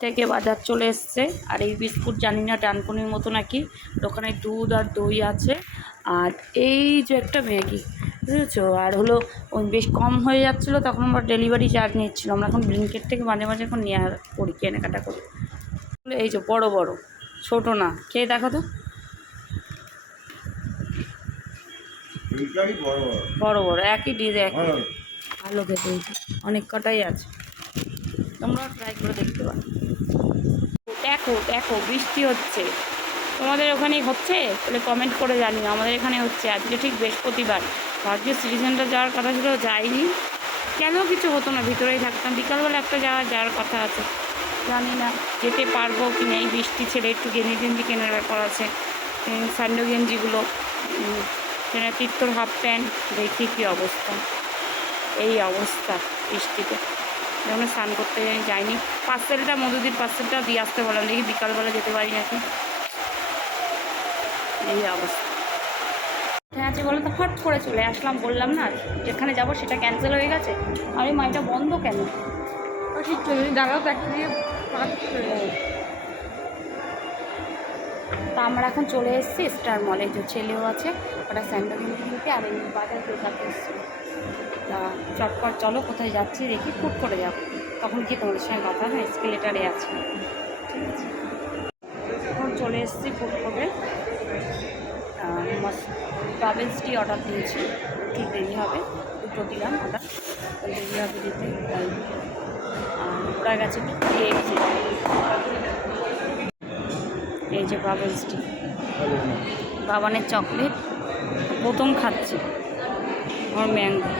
থেকে বাজার চলে এসছে। আর এই বিস্কুট জানি না ডানকুনির মতো নাকি। ওখানে দুধ আর দই আছে। আর এই যে একটা ম্যাগি বুঝেছ? আর হলো ওই বেশ কম হয়ে যাচ্ছিল তখন আমরা ডেলিভারি চার্জ নিচ্ছিলো। আমরা এখন ব্লিঙ্কেট থেকে মাঝে মাঝে এখন নেওয়ার করি কেনাকাটা করি। এই যে বড় বড় ছোট না। খেয়ে দেখো তো? বড় বড় একই ডিজ এক ভালো খেতে অনেক কটাই আছে। তোমরা ট্রাই করে দেখতে দেখো দেখো, বৃষ্টি হচ্ছে। তোমাদের ওখানেই হচ্ছে? তাহলে কমেন্ট করে জানিও, আমাদের এখানে হচ্ছে। আজকে ঠিক বৃহস্পতিবার। ভাগ্য সিটি যাওয়ার কথা ছিল, যাইনি। কেন কিছু হতো না, ভিতরেই থাকতাম। বিকালবেলা একটা যাওয়া, যাওয়ার কথা আছে। জানি না, যেতে পারব কি না এই বৃষ্টি ছেড়ে একটু গেঞ্জি গেঞ্জি কেনার ব্যাপার আছে। স্যান্ডো গেঞ্জিগুলো সেটা তীর্থর হাফ প্যান্ট, দেখি কী অবস্থা। এই অবস্থা বৃষ্টিতে। যখন স্নান করতে যাই যাইনি। পার্সেলটা মধুদির পার্সেলটা দিয়ে আসতে বললাম, দেখি বিকালবেলা যেতে পারি নাকি। এই অবস্থা। কোথায় আছে, বলো তো, হট করে চলে আসলাম, বললাম না, যেখানে যাব সেটা ক্যান্সেল হয়ে গেছে। আর এই মাইটা বন্ধ কেন? ঠিক চলে দাঁড়াও তো দিয়ে। তা আমরা এখন চলে এসেছি স্টার মলে যে ছেলেও আছে, ওটা স্যান্ডেল কিনতে আর এই বাজার দেখাতে এসেছি। তা চটপট চলো, কোথায় যাচ্ছি দেখি ফুট করে যাব। তখন কি তোমাদের সঙ্গে কথা হয়? স্কেলেটারে আছে। ঠিক আছে। এখন চলে এসেছি ফুট করে ট্রাভেলস টি অর্ডার দিয়েছি। একটু দেরি হবে, দুটো দিলাম অর্ডার দেরি হবে দিতে ওরা গেছে খেয়েছে। এই যে বাবলস টি ভালো না। বাবানের চকলেট প্রথম খাচ্ছি। আমার ম্যাঙ্গো।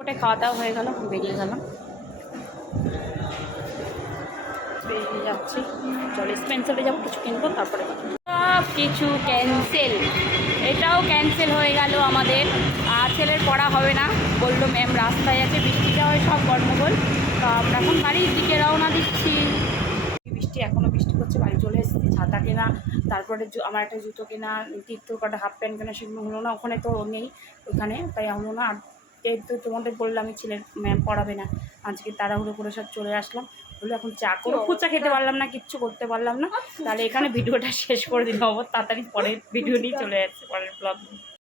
ওটা খাওয়া দাওয়া হয়ে গেল বেরিয়ে গেলাম। বেরিয়ে যাচ্ছি। চলো স্পেন্সারে যাব কিছু কিনবো তারপরে সব কিছু ক্যান্সেল এটাও ক্যান্সেল হয়ে গেল আমাদের। ছেলের পড়া হবে না। বলল ম্যাম রাস্তায় আছে বৃষ্টিটা হয় সব গণ্ডগোল। তো আমরা এখন বাড়ির দিকে রওনা দিচ্ছি। বৃষ্টি এখনও বৃষ্টি করছে বাড়ি চলে এসেছি ছাতা কেনা তারপরে আমার একটা জুতো কেনা তীর্থর কটা হাফ প্যান্ট কেনা সেগুলো হলো না ওখানে তো নেই ওখানে তাই হলো না। আর এই তো তোমাদের বললাম আমি ছেলের ম্যাম পড়াবে না। আজকে তাড়াহুড়ো করে সব চলে আসলাম। বলে এখন চা করে। ফুচা খেতে পারলাম না কিচ্ছু করতে পারলাম না। তাহলে এখানে ভিডিওটা শেষ করে দিলাম তাড়াতাড়ি পরের ভিডিও নিয়ে চলে যাচ্ছে পরের ব্লগ